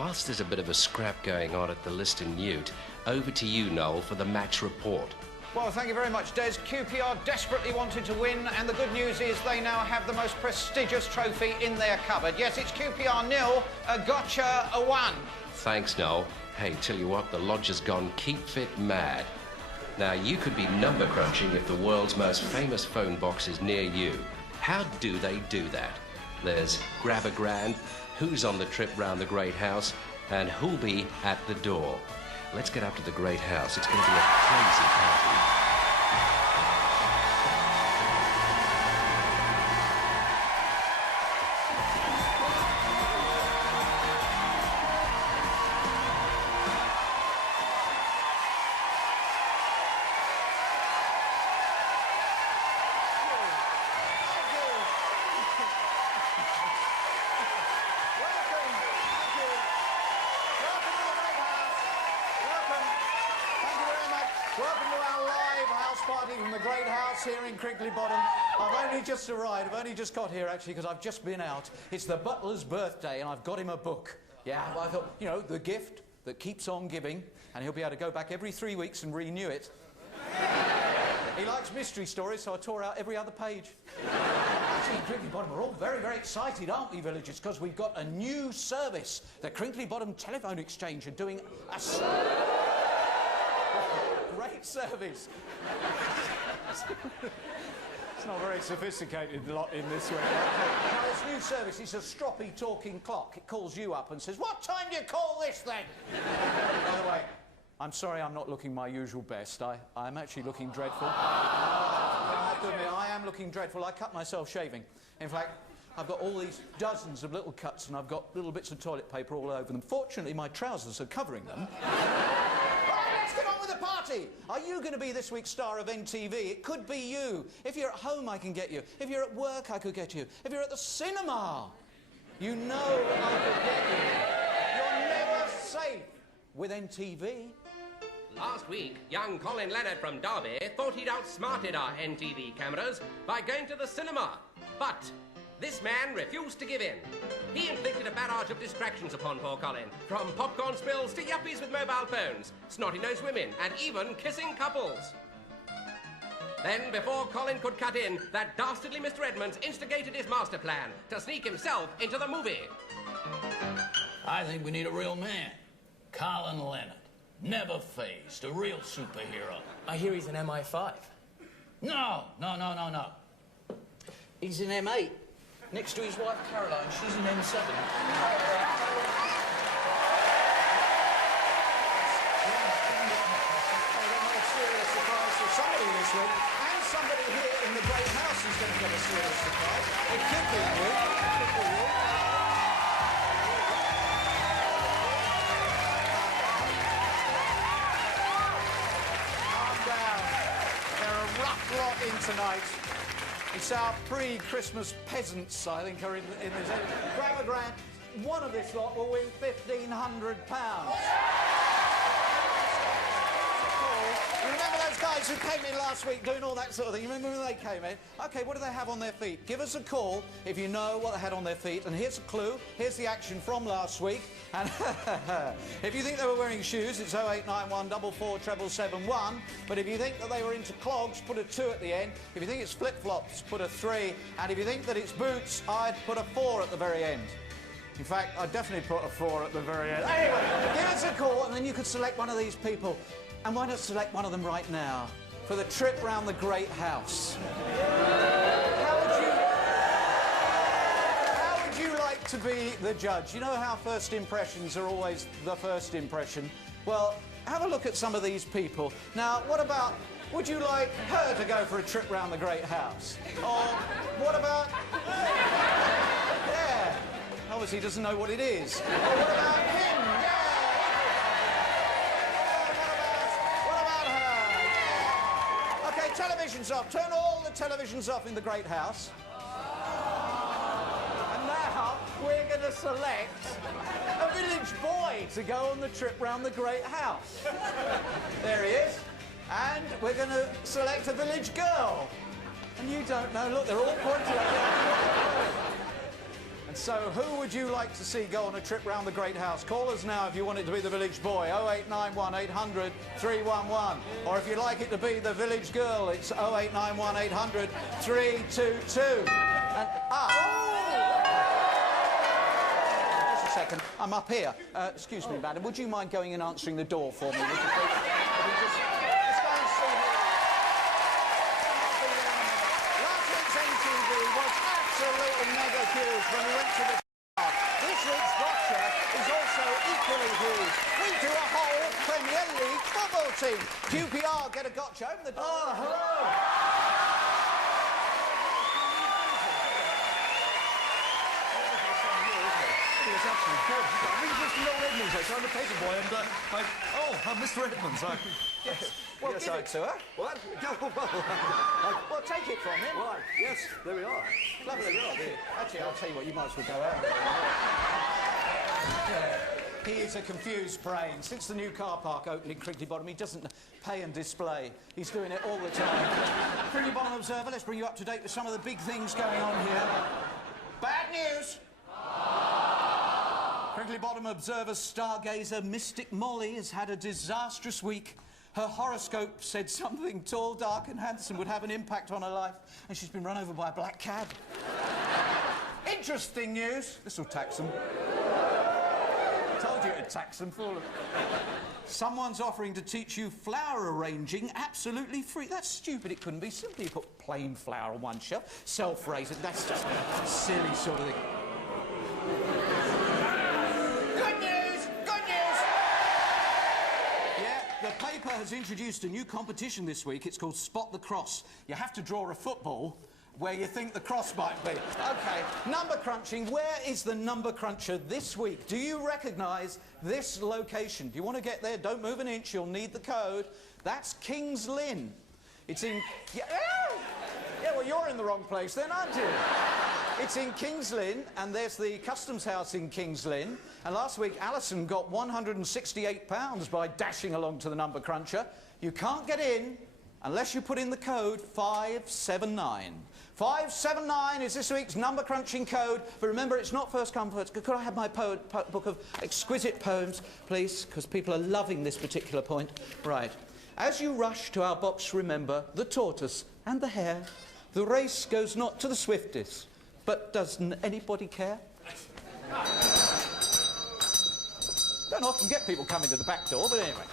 whilst there's a bit of a scrap going on at the Liston Newt, over to you, Noel, for the match report. Well, thank you very much, Des. QPR desperately wanted to win, and the good news is they now have the most prestigious trophy in their cupboard. Yes, it's QPR 0, a gotcha a 1. Thanks, Noel. Hey, tell you what, the lodge has gone keep fit mad. Now, you could be number crunching if the world's most famous phone box is near you. How do they do that? There's grab a grand, who's on the trip round the Great House, and who'll be at the door. Let's get up to the Great House. It's going to be a crazy party. Welcome to our live house party from the Great House here in Crinkley Bottom. I've only just arrived. I've only just got here, actually, because I've just been out. It's the butler's birthday, and I've got him a book. Yeah, I thought, you know, the gift that keeps on giving, and he'll be able to go back every 3 weeks and renew it. He likes mystery stories, so I tore out every other page. Actually, in Crinkley Bottom, we're all very, very excited, aren't we, villagers? Because we've got a new service. The Crinkley Bottom Telephone Exchange are doing a great service. It's not very sophisticated lot in this way. Now, this new service is a stroppy talking clock. It calls you up and says, "What time do you call this, then?" By the way, I'm sorry I'm not looking my usual best. I'm actually looking dreadful. I have to admit, I am looking dreadful. I cut myself shaving. In fact, I've got all these dozens of little cuts, and I've got little bits of toilet paper all over them. Fortunately, my trousers are covering them. Let's get on with the party. Are you going to be this week's star of NTV? It could be you. If you're at home, I can get you. If you're at work, I could get you. If you're at the cinema, you know I could get you. You're never safe with NTV. Last week, young Colin Leonard from Derby thought he'd outsmarted our NTV cameras by going to the cinema. But this man refused to give in. He inflicted a barrage of distractions upon poor Colin, from popcorn spills to yuppies with mobile phones, snotty-nosed women, and even kissing couples. Then, before Colin could cut in, that dastardly Mr. Edmonds instigated his master plan to sneak himself into the movie. I think we need a real man. Colin Leonard. Never phased. A real superhero. I hear he's an MI5. No. He's an M8. Next to his wife, Caroline. She's an M7. Somebody this week, and somebody here in the Great House is going to get a serious surprise. It could be you. It could be you. Calm down. They're a rough lot in tonight. It's our pre-Christmas peasants, I think, are in this. Grab a grand. One of this lot will win £1,500. You remember those guys who came in last week doing all that sort of thing? You remember when they came in? OK, what do they have on their feet? Give us a call if you know what they had on their feet. And here's a clue. Here's the action from last week. And if you think they were wearing shoes, it's 0891 44 771. But if you think that they were into clogs, put a 2 at the end. If you think it's flip-flops, put a 3. And if you think that it's boots, I'd put a 4 at the very end. In fact, I'd definitely put a 4 at the very end. Anyway, give us a call and then you could select one of these people. And why not select one of them right now for the trip round the Great House? How would you like to be the judge? You know how first impressions are always the first impression? Well, have a look at some of these people. Now, what about, would you like her to go for a trip round the Great House? Or what about... Yeah, obviously he doesn't know what it is. Or what about him? Yeah. Television's off. Turn all the televisions off in the Great House. And now we're going to select a village boy to go on the trip round the Great House. There he is. And we're going to select a village girl. And you don't know. Look, they're all pointing at you. And so, who would you like to see go on a trip round the Great House? Call us now if you want it to be the village boy, 0891 800 311. Or if you'd like it to be the village girl, it's 0891 800 322. And, just a second, I'm up here. Excuse me, madam, would you mind going and answering the door for me? Would you please? Just go and see me. Last week's MTV was absolutely mega huge when we went to the park. This week's gotcha is also equally huge. We do a whole Premier League football team. QPR get a gotcha. Open the door. Oh, hello. It's actually good. I think it's Mr. Noel Edmonds. I signed the paper boy and, Mr. Edmonds. Yes. Well, yes, I to her. What? Well, take it from him. Why? Yes, there we are. Lovely. Actually, I'll tell you what, you might as well go out. He is a confused brain. Since the new car park opened in Crinkley Bottom, he doesn't pay and display. He's doing it all the time. Crinkley Bottom Observer, let's bring you up to date with some of the big things going on here. Bad news! Crinkley Bottom Observer stargazer Mystic Molly has had a disastrous week. Her horoscope said something tall, dark and handsome would have an impact on her life, and she's been run over by a black cab. Interesting news. This will tax them. Told you it'd tax them, full of... Someone's offering to teach you flower arranging absolutely free. That's stupid. It couldn't be. Simply put plain flour on one shelf, self-raise it. That's just a silly sort of thing. The paper has introduced a new competition this week. It's called Spot the Cross. You have to draw a football where you think the cross might be. OK, number crunching. Where is the number cruncher this week? Do you recognise this location? Do you want to get there? Don't move an inch. You'll need the code. That's King's Lynn. It's in... Yeah, well, you're in the wrong place then, aren't you? It's in King's Lynn, and there's the Customs House in King's Lynn. And last week, Alison got £168 by dashing along to the number cruncher. You can't get in unless you put in the code 579. 579 is this week's number crunching code. But remember, it's not first come first. Could I have my book of exquisite poems, please? Because people are loving this particular point. Right. As you rush to our box, remember the tortoise and the hare. The race goes not to the swiftest. But doesn't anybody care? Don't often get people coming to the back door, but anyway.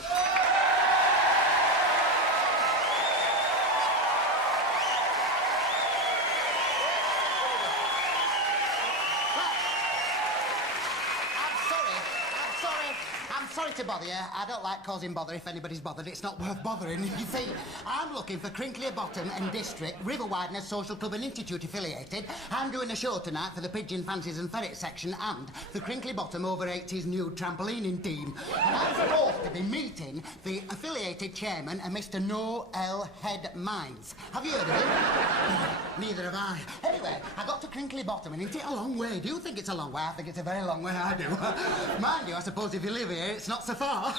I'm sorry to bother you. I don't like causing bother if anybody's bothered. It's not worth bothering. You see, I'm looking for Crinkley Bottom and District River Wideness Social Club and Institute affiliated. I'm doing a show tonight for the Pigeon Fancies and Ferret section and the Crinkley Bottom over 80s new trampolining team. And I'm supposed to be meeting the affiliated chairman, Mr. Noel Edmonds. Have you heard of him? Neither have I. Anyway, I got to Crinkley Bottom and isn't it a long way? Do you think it's a long way? I think it's a very long way, I do. Mind you, I suppose if you live here, it's not so far.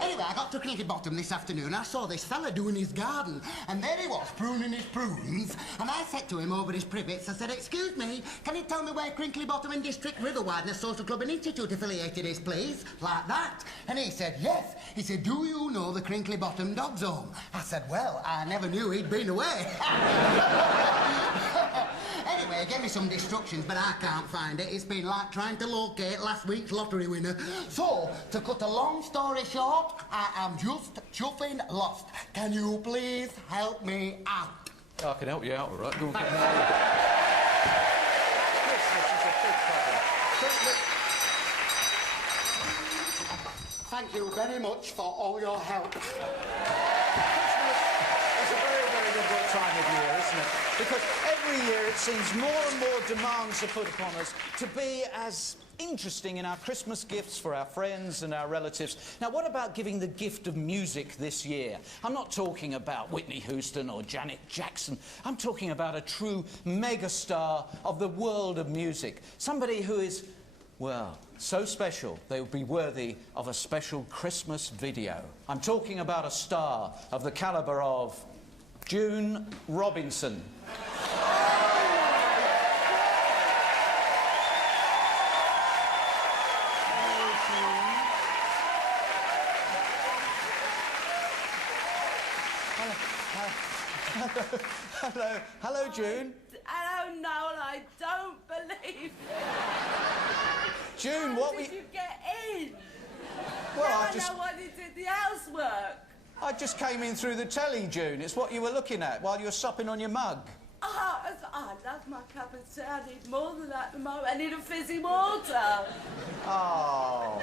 Anyway, I got to Crinkley Bottom this afternoon. I saw this fella doing his garden, and there he was, pruning his prunes. And I said to him over his privets, I said, excuse me, can you tell me where Crinkley Bottom and District River Wideness Social Club and Institute affiliated is, please? Like that. And he said, yes. He said, do you know the Crinkley Bottom Dogs Home? I said, well, I never knew he'd been away. Anyway, he gave me some instructions, but I can't find it. It's been like trying to locate last week's lottery winner. So, to cut a long story short, I am just chuffing lost. Can you please help me out? I can help you out, all right? Go on, get Thank you very much for all your help. Time of year, isn't it? Because every year it seems more and more demands are put upon us to be as interesting in our Christmas gifts for our friends and our relatives. Now, what about giving the gift of music this year? I'm not talking about Whitney Houston or Janet Jackson. I'm talking about a true megastar of the world of music. Somebody who is, well, so special they would be worthy of a special Christmas video. I'm talking about a star of the calibre of June Robinson. Hello, June. Hello, Noel, I don't believe it. June, How did you get in? Well, now I I just... know why you did the housework. I just came in through the telly, June. It's what you were looking at while you were supping on your mug. Oh, I love my cup of tea. I need more than that at the moment. I need a fizzy water. Oh.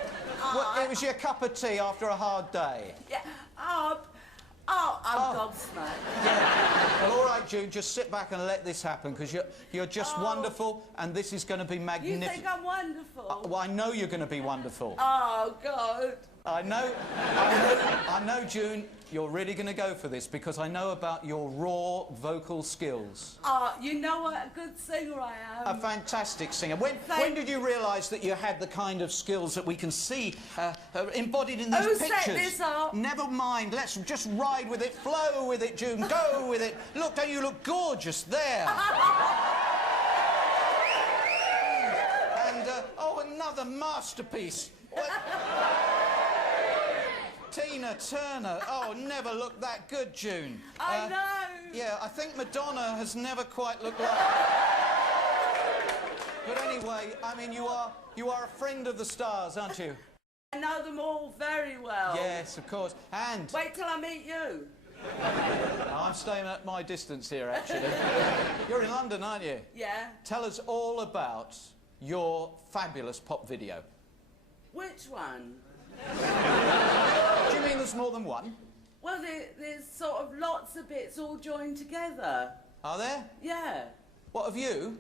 Well, it was your cup of tea after a hard day. Yeah. I'm gobsmacked. Yeah. Well, all right, June, just sit back and let this happen, because you're just wonderful, and this is going to be You magnificent. think I'm wonderful? Well, I know you're going to be wonderful. Oh, God. I know, June, you're really going to go for this, because I know about your raw vocal skills. Oh, you know what a good singer I am. A fantastic singer. When did you realise that you had the kind of skills that we can see embodied in these Who pictures? set this up? Never mind. Let's just ride with it, flow with it, June. Go with it. Look, don't you look gorgeous there? And oh, another masterpiece. Tina Turner. Oh, never looked that good, June. I know. Yeah, I think Madonna has never quite looked like... But anyway, I mean, you are a friend of the stars, aren't you? I know them all very well. Yes, of course. And... Wait till I meet you. I'm staying at my distance here, actually. You're in London, aren't you? Yeah. Tell us all about your fabulous pop video. Which one? Do you mean there's more than one? Well, there's sort of lots of bits all joined together. Are there? Yeah. What, of you?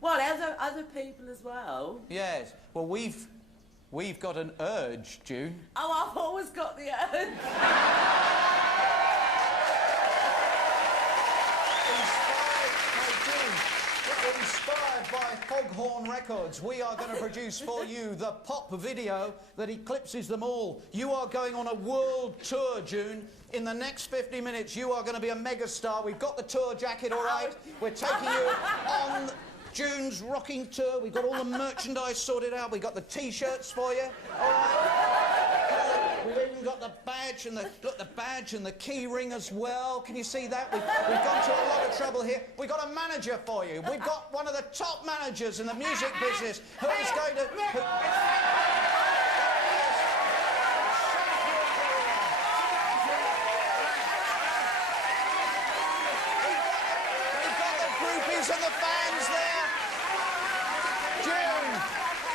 Well, other people as well. Yes. Well, we've got an urge, June. Oh, I've always got the urge. Inspired by Foghorn Records, we are going to produce for you the pop video that eclipses them all. You are going on a world tour, June. In the next 50 minutes, you are going to be a megastar. We've got the tour jacket, all right? We're taking you on June's rocking tour. We've got all the merchandise sorted out. We've got the T-shirts for you, all right? We've even got the badge and the badge and the key ring as well. Can you see that? We've gone to a lot of trouble here. We've got a manager for you. We've got one of the top managers in the music business who is going to... We've got the groupies and the fans there.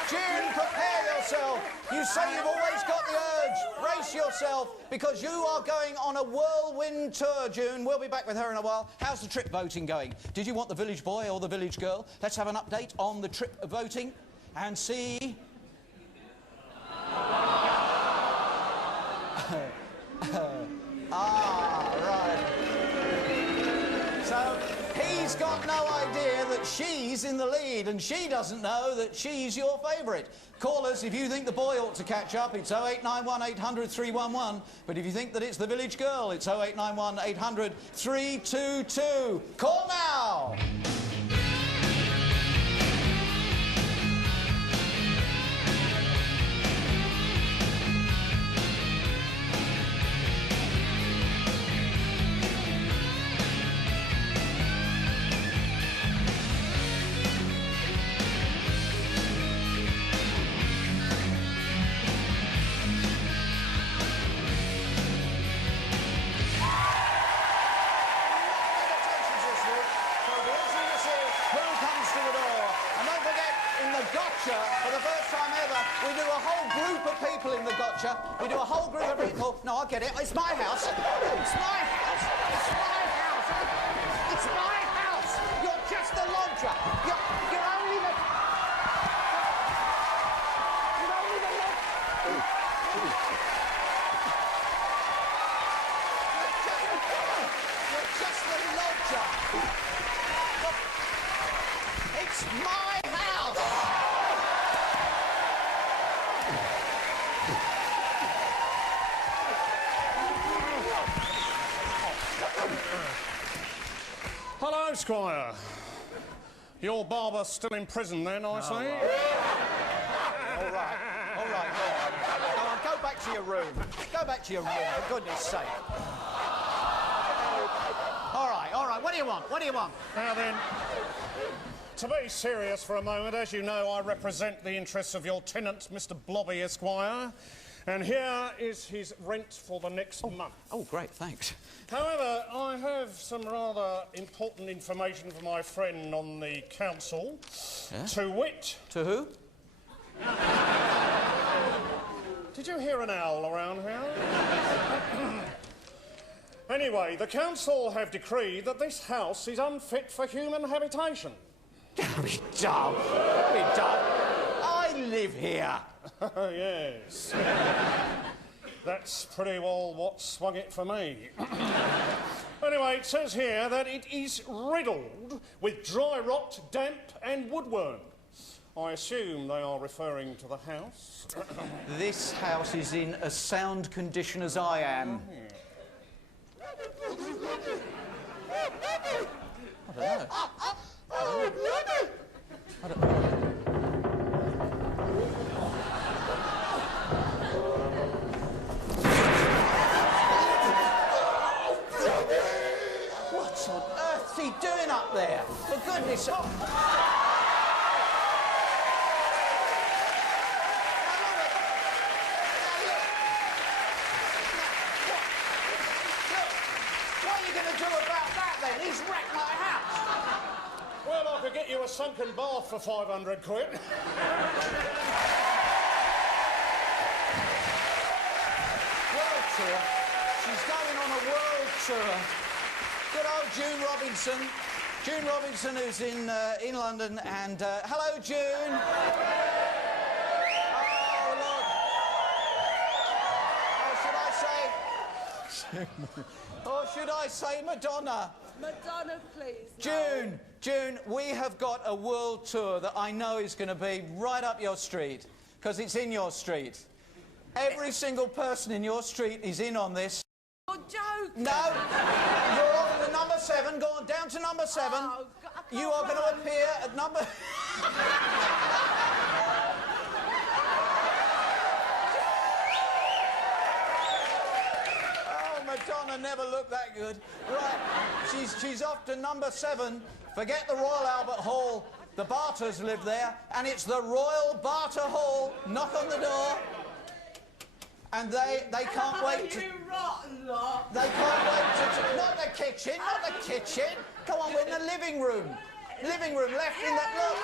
June, prepare yourself. You say you've always got the urge. Brace yourself, because you are going on a whirlwind tour, June. We'll be back with her in a while. How's the trip voting going? Did you want the village boy or the village girl? Let's have an update on the trip voting and see... right. So... he's got no idea that she's in the lead, and she doesn't know that she's your favourite. Call us if you think the boy ought to catch up. It's 0891 800 311. But if you think that it's the village girl, it's 0891 800 322. Call now! We do a whole group of people. No, I get it. It's my house. It's my house. It's my house. It's my house. You're just a lodger. You're only the... You're only the You're just the lodger. It's my house. Hello, Squire. Your barber's still in prison then, I see? All right. Go on, go back to your room. Go back to your room, for goodness sake. you want? What do you want? Now then, to be serious for a moment, as you know, I represent the interests of your tenant, Mr. Blobby Esquire, and here is his rent for the next month. Oh, great, thanks. However, I have some rather important information for my friend on the council. Yeah? To wit... To who? Did you hear an owl around here? Anyway, the council have decreed that this house is unfit for human habitation. Very dull. Very dull. I live here. Yes. That's pretty well what swung it for me. Anyway, it says here that it is riddled with dry rot, damp and woodworm. I assume they are referring to the house. This house is in as sound condition as I am. I don't know. I don't know. What on earth's he doing up there? For goodness sake. He's wrecked my house. Well, I could get you a sunken bath for 500 quid. World tour. She's going on a world tour. Good old June Robinson. June Robinson, who's in London, and hello, June. Oh, look. Oh, should I say? Or should I say Madonna? Madonna, please. June, June, we have got a world tour that I know is going to be right up your street, because it's in your street. Every single person in your street is in on this. You're joking. No, you're on to number 7. Go on down to number 7. Oh, God, you are going to appear at number... Madonna never looked that good. Right, she's off to number 7. Forget the Royal Albert Hall. The Barters live there, and it's the Royal Barter Hall. Knock on the door. And they can't wait to... You rotten lot. They can't wait to... Not the kitchen, not the kitchen. Come on, we're in the living room. Living room, left in that... Look.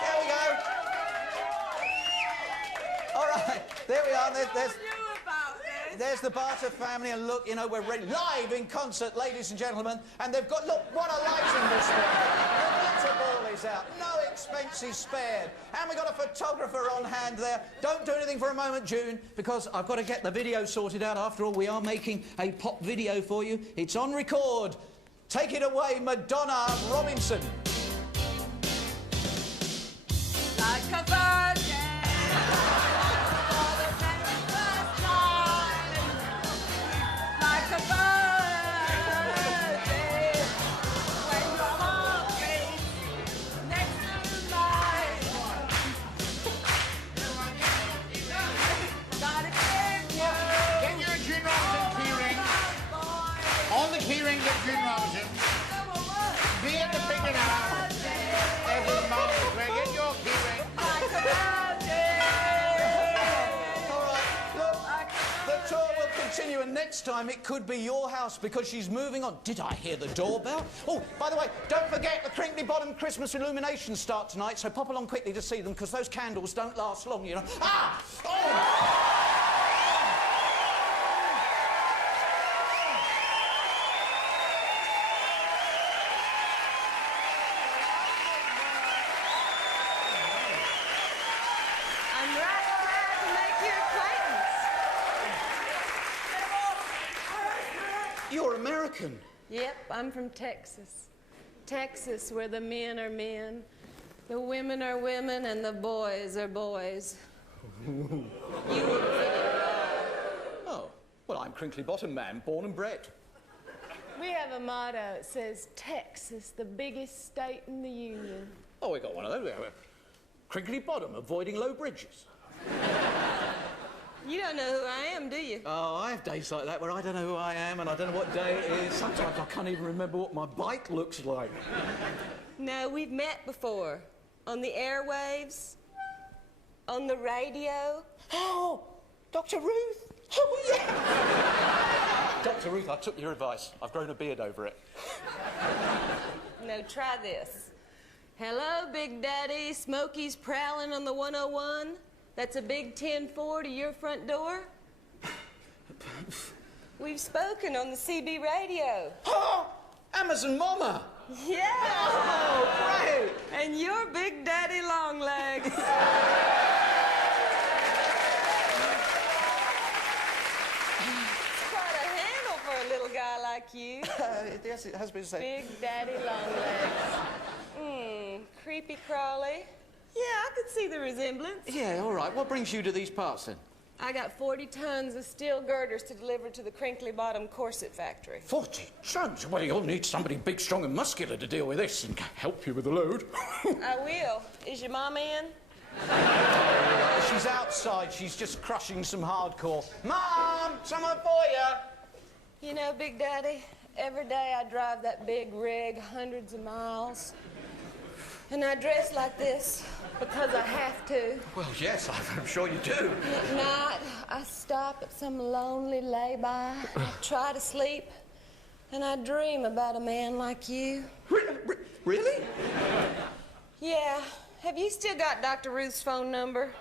There we go. All right, there we are. There's the Barter family, and look, you know, we're ready, live in concert, ladies and gentlemen, and they've got, look, what a lighting this one. The glitter ball is out, no expenses spared, and we've got a photographer on hand there. Don't do anything for a moment, June, because I've got to get the video sorted out. After all, we are making a pop video for you. It's on record. Take it away, Madonna Robinson. Like a virgin. Keyring at June Robinson. Be at the picking up. Every moment, where get your keyring. All right, look, the tour will continue, and next time it could be your house because she's moving on. Did I hear the doorbell? Oh, by the way, don't forget the Crinkley Bottom Christmas illuminations start tonight, so pop along quickly to see them because those candles don't last long, you know. Ah! Oh! You're American. Yep, I'm from Texas. Texas, where the men are men, the women are women, and the boys are boys. Oh, well, I'm Crinkley Bottom man, born and bred. We have a motto. It says, Texas, the biggest state in the Union. Oh, we got one of those. We have a Crinkley Bottom, avoiding low bridges. You don't know who I am, do you? Oh, I have days like that where I don't know who I am and I don't know what day it is. Sometimes I can't even remember what my bike looks like. No, we've met before. On the airwaves, on the radio. Oh, Dr. Ruth. Oh, yeah. Dr. Ruth, I took your advice. I've grown a beard over it. No, try this. Hello, Big Daddy. Smokey's prowling on the 101. That's a big 10-4 to your front door. We've spoken on the CB radio. Oh, Amazon Mama. Yeah. Oh, great. And you're Big Daddy Longlegs. Quite a handle for a little guy like you. Yes, it has been said. Big Daddy Longlegs. Creepy crawly. Yeah, I could see the resemblance. Yeah, all right. What brings you to these parts, then? I got 40 tons of steel girders to deliver to the Crinkley Bottom corset factory. 40 tons? Well, you'll need somebody big, strong and muscular to deal with this and help you with the load. I will. Is your mom in? She's outside. She's just crushing some hardcore. Mom, someone for you. You know, Big Daddy, every day I drive that big rig hundreds of miles. And I dress like this because I have to. Well, yes, I'm sure you do. And at night, I stop at some lonely lay-by, I try to sleep, and I dream about a man like you. Really? Yeah. Have you still got Dr. Ruth's phone number?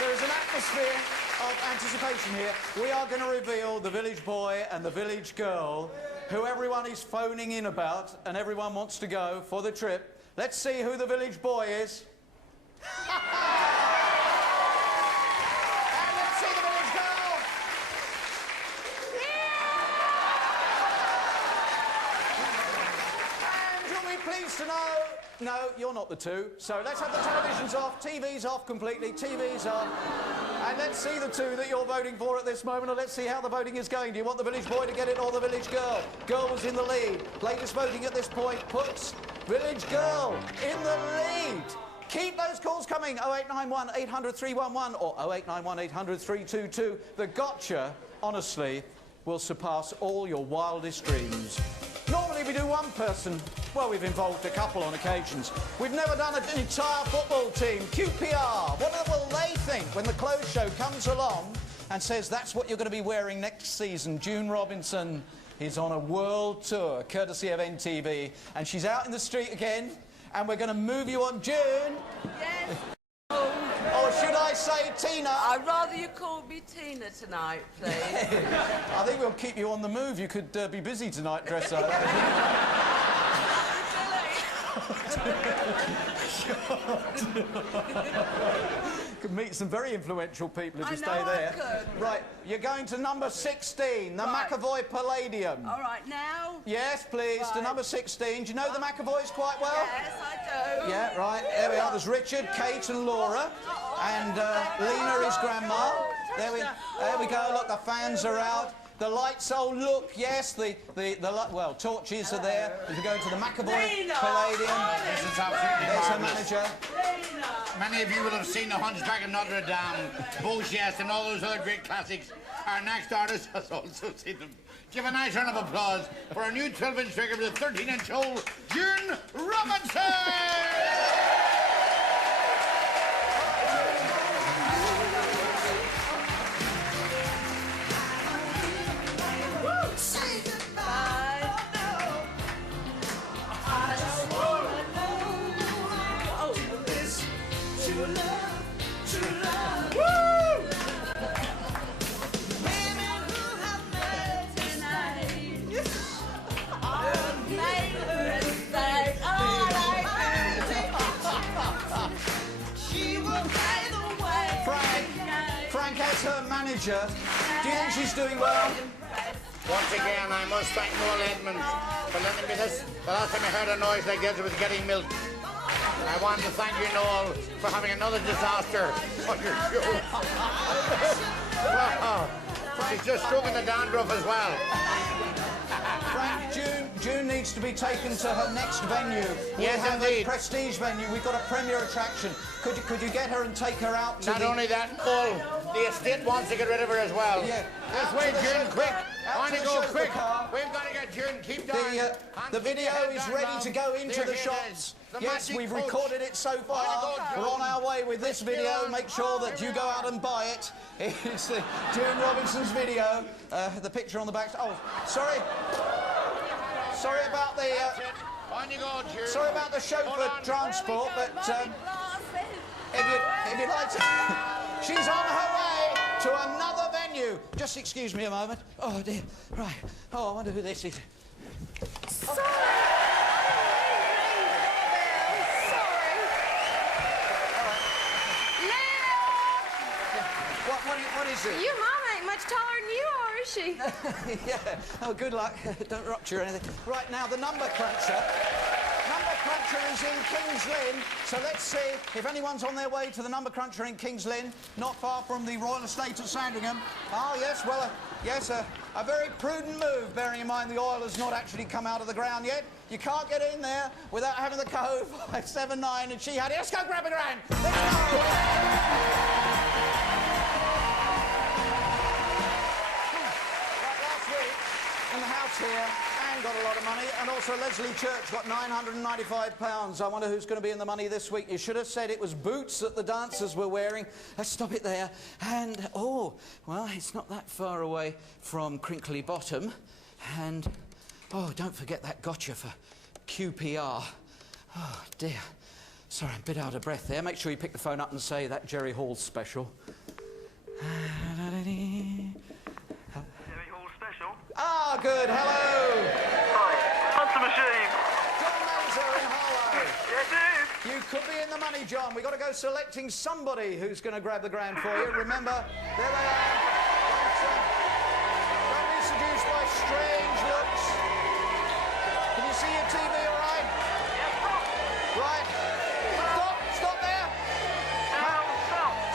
There's an atmosphere of anticipation here. We are going to reveal the village boy and the village girl who everyone is phoning in about and everyone wants to go for the trip. Let's see who the village boy is. And let's see the village girl. And you'll be pleased to know... No, you're not the two. So let's have the televisions off, TV's off completely, TV's off. And let's see the two that you're voting for at this moment, and let's see how the voting is going. Do you want the village boy to get it or the village girl? Girl was in the lead. Latest voting at this point puts village girl in the lead. Keep those calls coming, 0891 800 311 or 0891 800 322. The gotcha, honestly, will surpass all your wildest dreams. Normally we do one person. Well, we've involved a couple on occasions. We've never done an entire football team. QPR. What will they think when the clothes show comes along and says that's what you're going to be wearing next season? June Robinson is on a world tour, courtesy of NTV, and she's out in the street again, and we're going to move you on. June? Yes. Or should I say Tina? I'd rather you called me Tina tonight, please. I think we'll keep you on the move. You could be busy tonight, dress like that. Could meet some very influential people if you stay there. Could. Right, you're going to number 16, the McAvoy Palladium. All right, now? Yes, please, to number 16. Do you know the McAvoys quite well? Yes, I do. Yeah, right, there we are. There's Richard, Kate and Laura. And Lena is Grandma. There we go, look, the fans are out. The lights, oh look, yes, well, torches are there. If you go to the McAvoy Palladium, This is absolutely there's her marvellous. manager. Many of you will have seen The Hunchback of Notre Dame, Beauchesse, and all those other great classics. Our next artist has also seen them. Give a nice round of applause for our new 12-inch record with a 13-inch hole, June Robinson! As her manager, do you think she's doing well? Once again, I must thank Noel Edmonds for lending me this. The last time I heard a noise like this, it was getting milk. And I want to thank you, Noel, for having another disaster on your show. Wow. She's just stroking the dandruff as well. Frank, June needs to be taken to her next venue. We Yes, have indeed. a prestige venue. We've got a premier attraction. Could you get her and take her out to Not only that, Noel, the estate wants to get rid of her as well. Yeah. This Out way, to the June, chauffeur- quick. out On to you the go, chauffeur quick. car. We've got to get June. Keep down. The video is ready to go into the shops. Yes, we've recorded it so far. We're on our way with this video. Make sure that you go out and buy it. It's June Robinson's video. The picture on the back. Oh, sorry. Sorry about the. On you go, June. Sorry about the chauffeur transport, but if you'd like to, she's on her way to another venue. Just excuse me a moment. Oh dear. Right. Oh, I wonder who this is. Sorry. What is it? Your mom ain't much taller than you are, is she? Yeah. Oh, good luck. Don't rupture anything. Right, now, the number cruncher. Number cruncher is in King's Lynn, so let's see if anyone's on their way to the number cruncher in King's Lynn, not far from the Royal Estate of Sandringham. Oh, yes, well, yes, a very prudent move, bearing in mind the oil has not actually come out of the ground yet. You can't get in there without having the code 579, and she had it. Let's go grab a grand. Let's go. In the house here, Anne got a lot of money, and also Leslie Church got £995. I wonder who's going to be in the money this week. You should have said it was boots that the dancers were wearing. Let's stop it there. And, oh, well, it's not that far away from Crinkley Bottom. And, oh, don't forget that gotcha for QPR. Oh, dear. Sorry, I'm a bit out of breath there. Make sure you pick the phone up and say that Jerry Hall special. Ah, good. Hello. Hi. Answer machine. John Mazer in Harlow. Yes, it is. You could be in the money, John. We've got to go selecting somebody who's going to grab the grand for you. Remember, there they are. Don't be seduced by strange looks. Can you see your TV all right? Yes, Right. Stop. Stop there.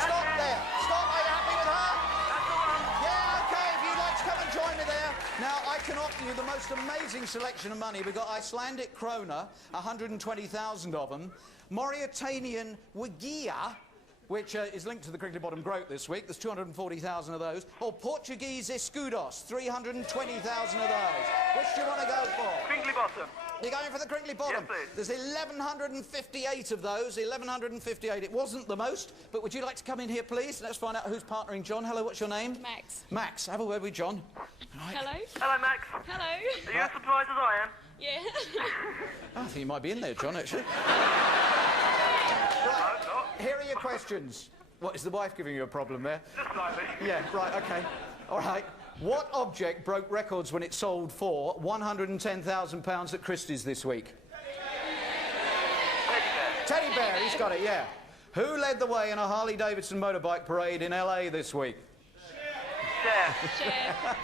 Stop there. Stop. Are you happy with her? That's the one. Yeah, okay, if you'd like to come and join me there. Now, I can offer you the most amazing selection of money. We've got Icelandic krona, 120,000 of them. Mauritanian wigia, which is linked to the Crinkley Bottom Groat this week. There's 240,000 of those. Or Portuguese escudos, 320,000 of those. Which do you want to go for? Crinkley Bottom. You're going for the Crinkley Bottom? Yes, please. There's 1,158 of those, 1,158. It wasn't the most, but would you like to come in here, please? Let's find out who's partnering John. Hello, what's your name? Max. Max, have a word with John. Right. Hello. Hello, Max. Hello. Are you as surprised as I am? Yeah. I think you might be in there, John, actually. No, not. Here are your questions. What, is the wife giving you a problem there? Just slightly. Yeah, right, OK. All right. What object broke records when it sold for £110,000 at Christie's this week? Teddy bear, he's got it, yeah. Who led the way in a Harley-Davidson motorbike parade in LA this week? Share.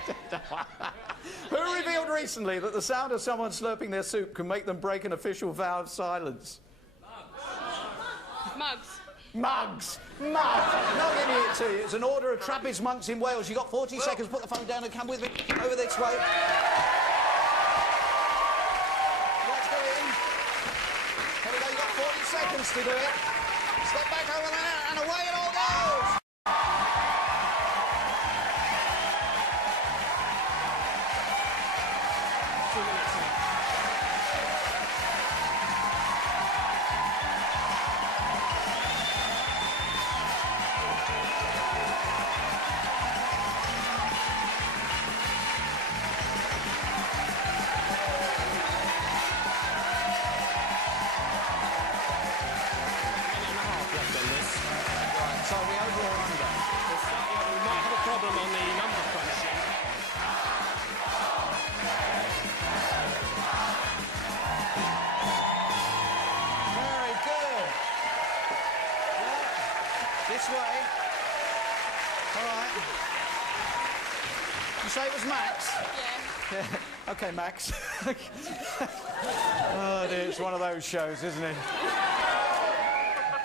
Who revealed recently that the sound of someone slurping their soup can make them break an official vow of silence? Mugs. Mugs! Mugs! Not giving it to you. It's an order of Trappist monks in Wales. You've got 40 seconds. Put the phone down and come with me over this way. Let's go in. Here we go. You've got 40 seconds to do it. Step back over there and away it all goes. So we over or under? We might have a problem on the number crunching. Very good. Yeah. This way. All right. You say it was Max? Yeah. OK, Max. Oh, dear, it's one of those shows, isn't it?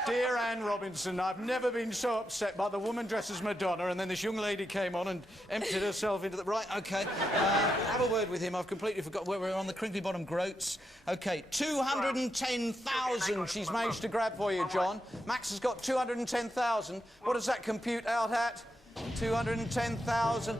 Dear Anne Robinson, I've never been so upset by the woman dressed as Madonna, and then this young lady came on and emptied herself into the... Right, OK. Have a word with him. I've completely forgot where we're on the Crinkley Bottom groats. OK, 210,000 she's managed to grab for you, John. Max has got 210,000. What does that compute out at? 210,000.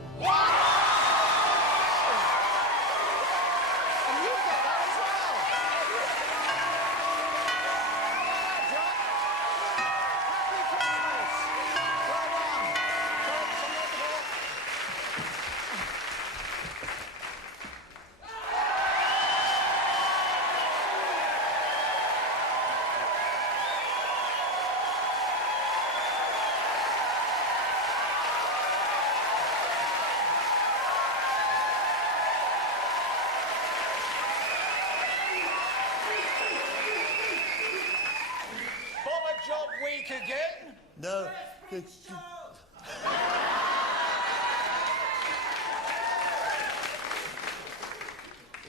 Job week again? No.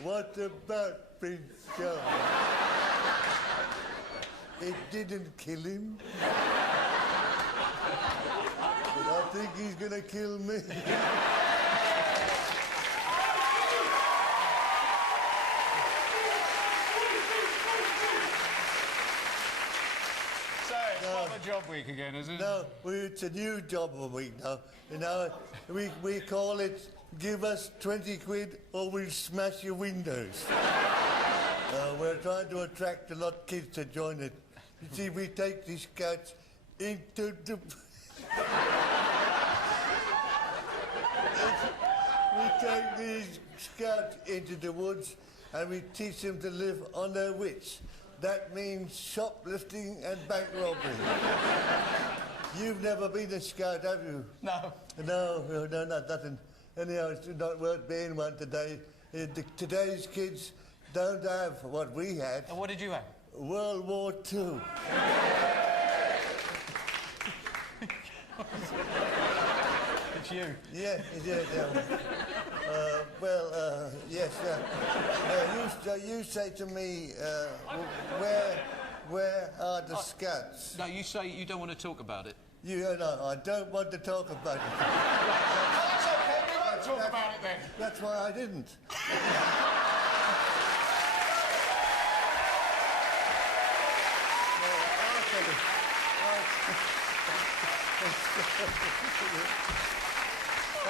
What about Prince Charles? It didn't kill him. But I think he's gonna kill me. Job week again, is it? No, it's a new job a week now. You know, we call it give us 20 quid or we'll smash your windows. We're trying to attract a lot of kids to join it. You see, we take these scouts into the... we take these scouts into the woods and we teach them to live on their wits. That means shoplifting and bank robbery. You've never been a scout, have you? No. No, not nothing. Anyhow, it's not worth being one today. Today's kids don't have what we had. And what did you have? World War II. It's you. Yeah, yeah. Yes. You say to me, where are the scouts? No, you say you don't want to talk about it. No, I don't want to talk about it. That's okay, we won't talk about it then. That's why I didn't.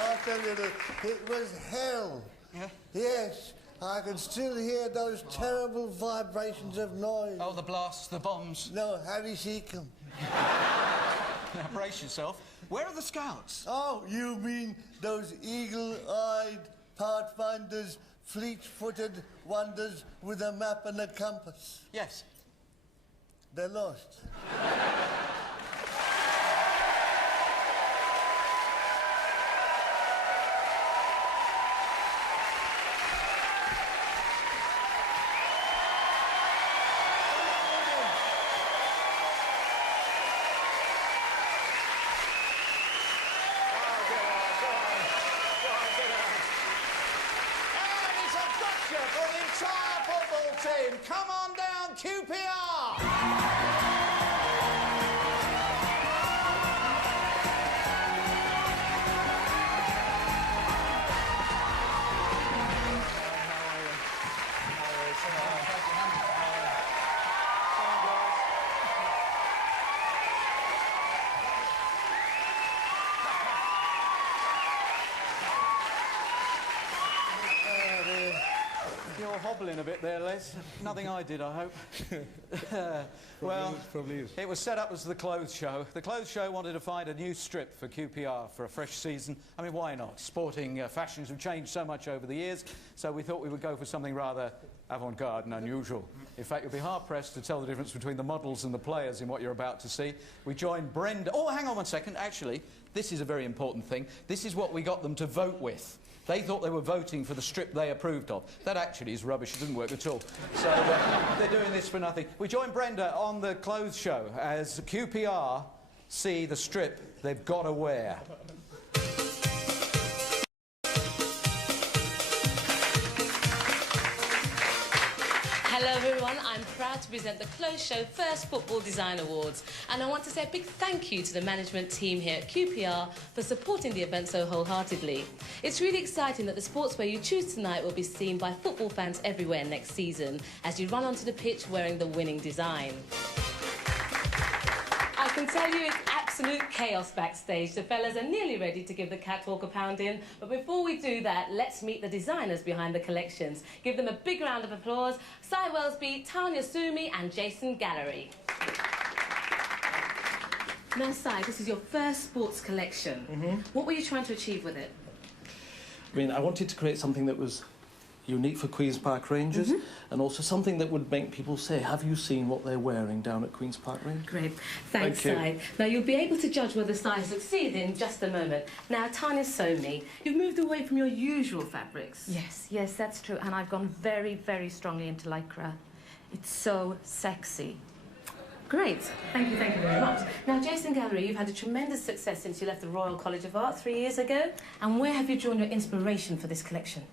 I'll tell you that it was hell. Yeah? Yes, I can still hear those terrible vibrations of noise. Oh, the blasts, the bombs. No, Harry Seacombe. Now, brace yourself. Where are the scouts? Oh, you mean those eagle-eyed pathfinders, fleet-footed wonders with a map and a compass? Yes. They're lost. Come on down, QPR! You're hobbling a bit there, Les. Nothing I did, I hope. Well, it was set up as the clothes show. The clothes show wanted to find a new strip for QPR for a fresh season. I mean, why not? Sporting fashions have changed so much over the years, so we thought we would go for something rather avant-garde and unusual. In fact, you'll be hard-pressed to tell the difference between the models and the players in what you're about to see. We joined Brenda... Oh, hang on one second. Actually, this is a very important thing. This is what we got them to vote with. They thought they were voting for the strip they approved of. That actually is rubbish. It didn't work at all. So they're doing this for nothing. We joined Brenda on the clothes show as QPR see the strip they've got to wear. Hello everyone, I'm proud to present the Clothes Show First Football Design Awards, and I want to say a big thank you to the management team here at QPR for supporting the event so wholeheartedly. It's really exciting that the sportswear you choose tonight will be seen by football fans everywhere next season as you run onto the pitch wearing the winning design. I can tell you it's absolute chaos backstage. The fellas are nearly ready to give the catwalk a pounding. But before we do that, let's meet the designers behind the collections. Give them a big round of applause. Cy Wellesby, Tanya Sumi and Jason Gallery. Now, Cy, this is your first sports collection. What were you trying to achieve with it? I mean, I wanted to create something that was unique for Queen's Park Rangers, and also something that would make people say, have you seen what they're wearing down at Queen's Park Rangers? Great. Thanks, Thank you. Cy. Now, you'll be able to judge whether Cy has succeeded in just a moment. Now, Tanya Sumi, you've moved away from your usual fabrics. Yes, that's true. And I've gone very, very strongly into Lycra. It's so sexy. Great. Thank you very much. Now, Jason Gallery, you've had a tremendous success since you left the Royal College of Art 3 years ago. And where have you drawn your inspiration for this collection?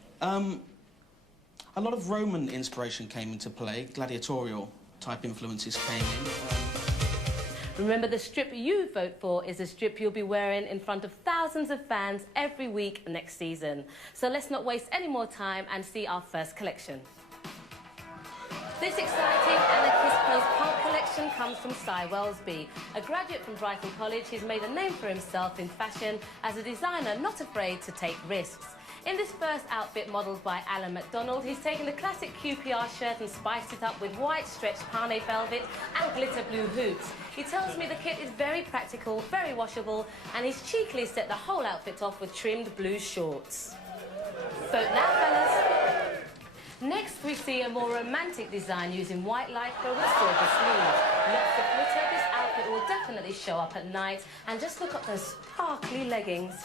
A lot of Roman inspiration came into play. Gladiatorial type influences came in. Remember, the strip you vote for is a strip you'll be wearing in front of thousands of fans every week next season. So let's not waste any more time and see our first collection. This exciting Anna Kiss punk collection comes from Cy Wellesby. A graduate from Brighton College, he's made a name for himself in fashion as a designer not afraid to take risks. In this first outfit modelled by Alan MacDonald, he's taken the classic QPR shirt and spiced it up with white stretched Parnay velvet and glitter blue hoops. He tells me the kit is very practical, very washable, and he's cheekily set the whole outfit off with trimmed blue shorts. Vote now, fellas. Next, we see a more romantic design using white lycra with silver sleeves. Lots of glitter. This outfit will definitely show up at night. And just look at those sparkly leggings.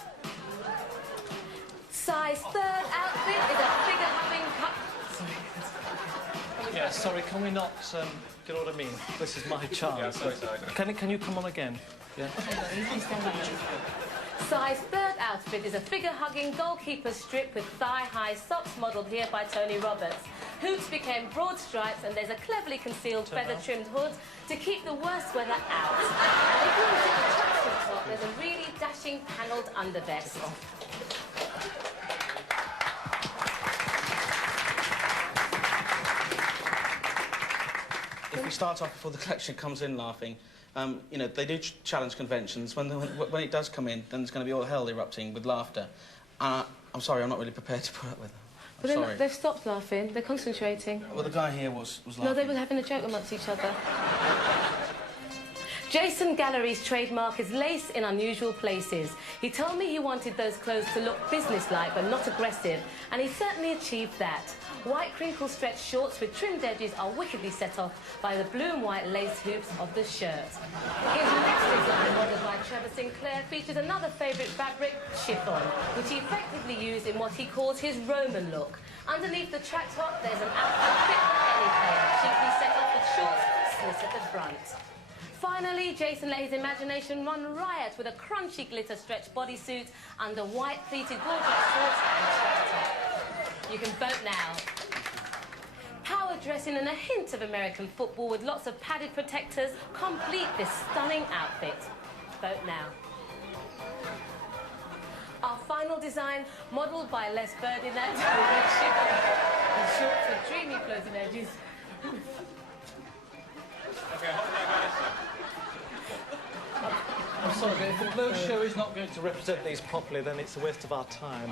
Cy's third outfit is a figure-hugging cup. Yeah, sorry, can we not, you know what I mean? This is my chance. Can you come on again? Yeah. Cy's third outfit is a figure-hugging goalkeeper strip with thigh-high socks modelled here by Tony Roberts. Hoops became broad stripes and there's a cleverly concealed feather-trimmed hood to keep the worst weather out. And if you look at the tracksuit top, there's a really dashing panelled undervest. If we start off before the collection comes in laughing, you know, they do challenge conventions. When it does come in, then there's going to be all hell erupting with laughter. I'm sorry, I'm not really prepared to put up with them. But sorry. They've stopped laughing. They're concentrating. Well, the guy here was laughing. No, they were having a joke amongst each other. Jason Gallery's trademark is lace in unusual places. He told me he wanted those clothes to look businesslike but not aggressive, and he certainly achieved that. White crinkle-stretched shorts with trimmed edges are wickedly set off by the blue and white lace hoops of the shirt. His next design, modelled by Trevor Sinclair, features another favourite fabric, chiffon, which he effectively used in what he calls his Roman look. Underneath the track top, there's an outfit fit for any player, cheaply set off with shorts, slits at the front. Finally, Jason let his imagination run riot with a crunchy glitter stretch bodysuit under white pleated gorgeous shorts and track top. You can vote now. Power dressing and a hint of American football with lots of padded protectors complete this stunning outfit. Vote now. Our final design, modelled by Les Ferdinand, with chiffon and shorts with dreamy floating edges. I'm sorry, but if the clothes show is not going to represent these properly, then it's a waste of our time.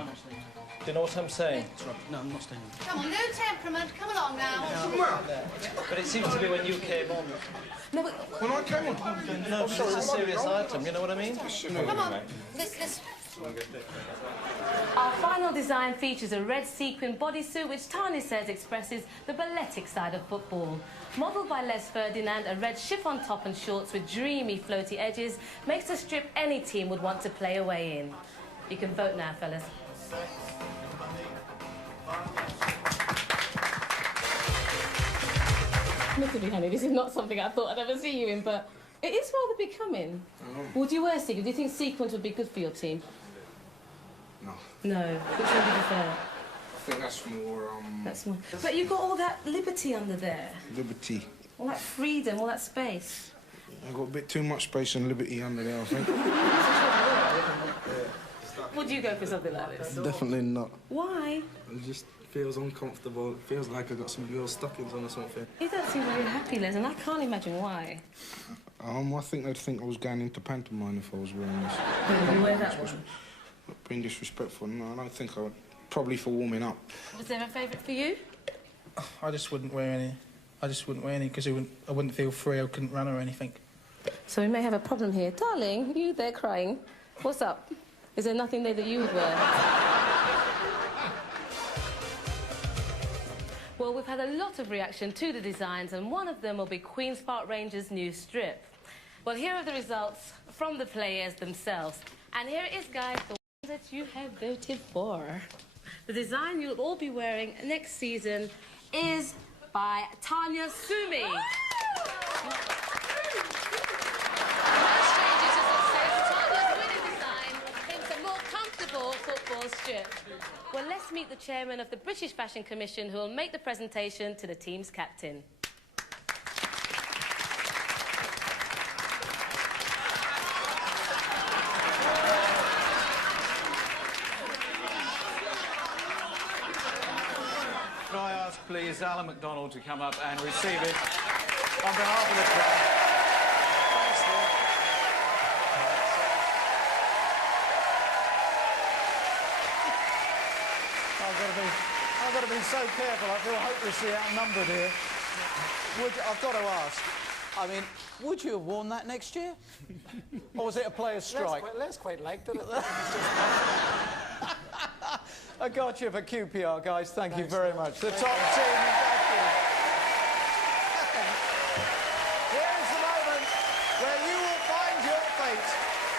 Do you know what I'm saying? No, I'm not staying. Come on, no temperament. Come along now. But it seems to be when you came on. No, but... When I came on? No, this is a serious item, you know what I mean? Come on. This. Our final design features a red sequin bodysuit which Tani says expresses the balletic side of football. Modelled by Les Ferdinand, a red chiffon top and shorts with dreamy floaty edges makes a strip any team would want to play away in. You can vote now, fellas. Admittedly, honey, this is not something I thought I'd ever see you in, but it is rather becoming. Would you wear sequins? Do you think sequins would be good for your team? No. No. Which one do you prefer? think that's more, That's more. But you've got all that liberty under there. liberty. All that freedom, all that space. I've got a bit too much space and liberty under there, I think. Would you go for something like this? Definitely not. Why? It just feels uncomfortable. It feels like I've got some girl stockings on or something. You don't seem very happy, Les, and I can't imagine why. I think they'd think I was going into pantomime if I was wearing this. Would you wear that one? Not being disrespectful, no, I don't think I would. Probably for warming up. Was there a favourite for you? I just wouldn't wear any. I just wouldn't wear any because I wouldn't feel free. I couldn't run or anything. So we may have a problem here. Darling, you there crying. What's up? Is there nothing there that you would wear? Well, we've had a lot of reaction to the designs, and one of them will be Queen's Park Rangers' new strip. Well, here are the results from the players themselves. And here it is, guys, the ones that you have voted for. The design you'll all be wearing next season is by Tanya Sumi. Strip. Well, let's meet the chairman of the British Fashion Commission, who will make the presentation to the team's captain. Can I ask, please, Alan MacDonald to come up and receive it on behalf of the crowd? Thanks, Steve. I've got to be so careful. I feel hopelessly outnumbered here. I've got to ask, I mean, would you have worn that next year? Or was it a player's strike? Les quite liked it. I got you for QPR, guys. Thank you very much. The top team. Here's the moment where you will find your fate.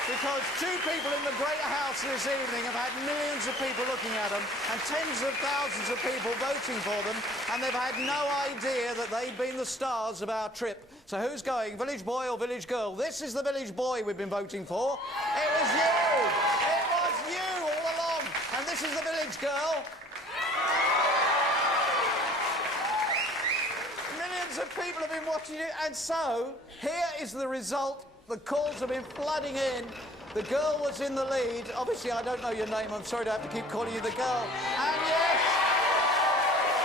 Because two people in the Great House this evening have had millions of people looking at them and tens of thousands of people voting for them, and they've had no idea that they've been the stars of our trip. So who's going, village boy or village girl? This is the village boy we've been voting for. It was you! It was you all along! And this is the village girl. Millions of people have been watching it, and so here is the result. The calls have been flooding in. The girl was in the lead. Obviously, I don't know your name. I'm sorry to have to keep calling you the girl. And yes,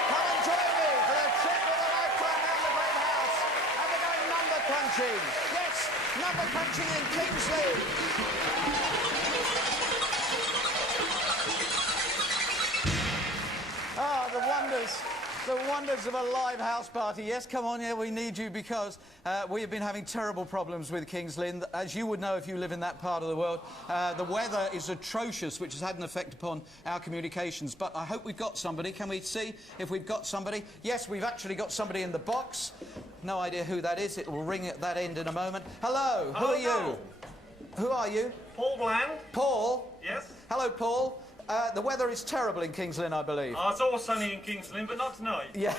come and join me for the trip of a lifetime around the Great House. And we're going number crunching. Yes, number crunching in Kingsley. Ah, the wonders of a live house party. Yes, come on, yeah, we need you because we have been having terrible problems with King's Lynn. As you would know if you live in that part of the world, the weather is atrocious, which has had an effect upon our communications. But I hope we've got somebody. Can we see if we've got somebody? Yes, we've actually got somebody in the box. No idea who that is. It will ring at that end in a moment. Hello, who are you? Who are you? Paul Bland. Paul? Yes. Hello, Paul. The weather is terrible in King's Lynn, I believe. Oh, it's all sunny in King's Lynn, but not tonight. Yeah.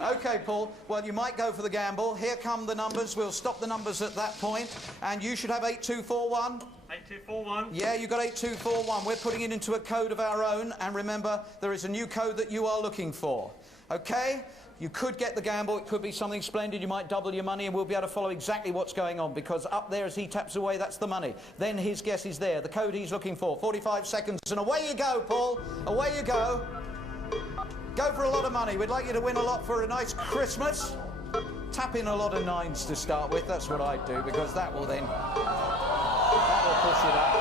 OK, Paul. Well, you might go for the gamble. Here come the numbers. We'll stop the numbers at that point. And you should have 8241. 8241. Yeah, you got 8241. We're putting it into a code of our own. And remember, there is a new code that you are looking for. OK? You could get the gamble. It could be something splendid. You might double your money, and we'll be able to follow exactly what's going on, because up there, as he taps away, that's the money. Then his guess is there, the code he's looking for. 45 seconds, and away you go, Paul. Away you go. Go for a lot of money. We'd like you to win a lot for a nice Christmas. Tap in a lot of nines to start with. That's what I'd do, because that will then... that will push it up.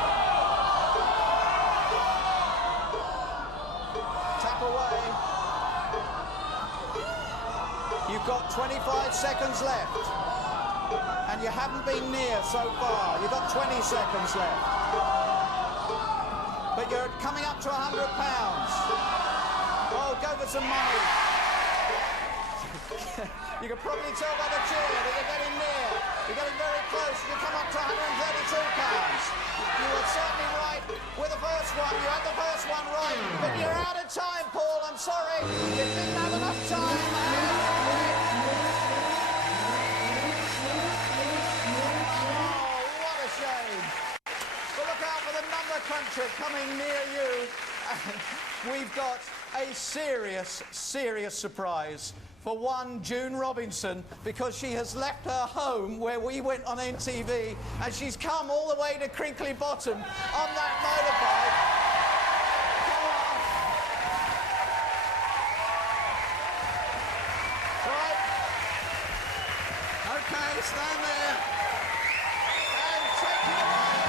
Tap away. You've got 25 seconds left. And you haven't been near so far. You've got 20 seconds left. But you're coming up to £100. Oh, go for some money. You can probably tell by the cheer that you're getting near. You're getting very close. You come up to £132. You were certainly right with the first one. You had the first one right. But you're out of time, Paul. I'm sorry. You didn't have enough time. Well, look out for the number cruncher coming near you. We've got a serious, serious surprise for one June Robinson, because she has left her home where we went on NTV and she's come all the way to Crinkley Bottom on that motorbike. Right. Okay, stand there. And take it away.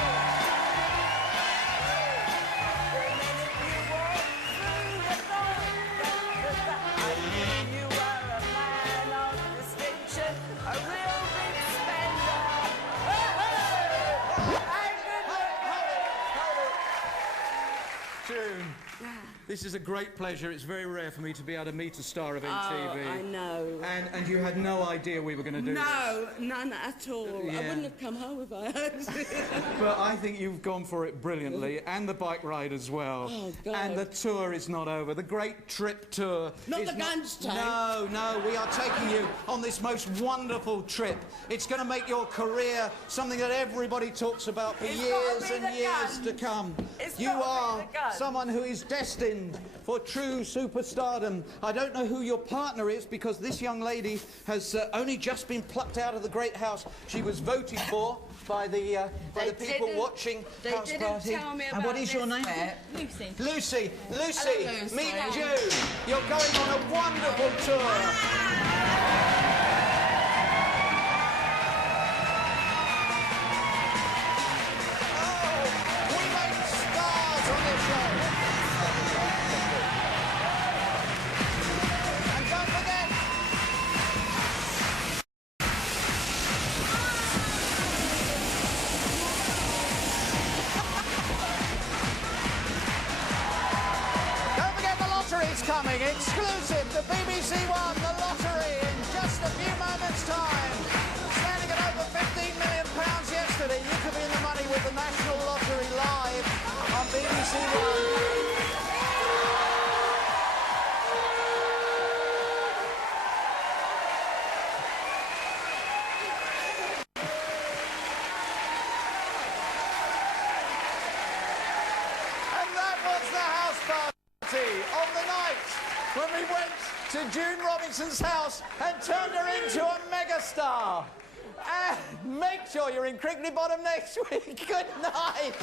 June, this is a great pleasure. It's very rare for me to be able to meet a star of NTV. Oh, I know. And you had no idea we were going to do this. No, none at all. Yeah. I wouldn't have come home if I had. But I think you've gone for it brilliantly, and the bike ride as well. Oh, God. And the tour is not over. The Great Trip Tour. Not is the guns tank. No, no, we are taking you on this most wonderful trip. It's going to make your career something that everybody talks about for years and years to come. You are someone who is destined for true superstardom. I don't know who your partner is, because this young lady has only just been plucked out of the great house she was voted for by the people watching House Party. Tell me And what is your name? Lucy. Lucy. Lucy, Hello, Lucy. meet June. You're going on a wonderful tour. Coming exclusive to BBC One, the lottery, in just a few moments' time. Standing at over £15 million yesterday, you could be in the money with the National Lottery live on BBC One. And that was the house party on the night when we went to June Robinson's house and turned her into a megastar. And make sure you're in Crinkley Bottom next week. Good night.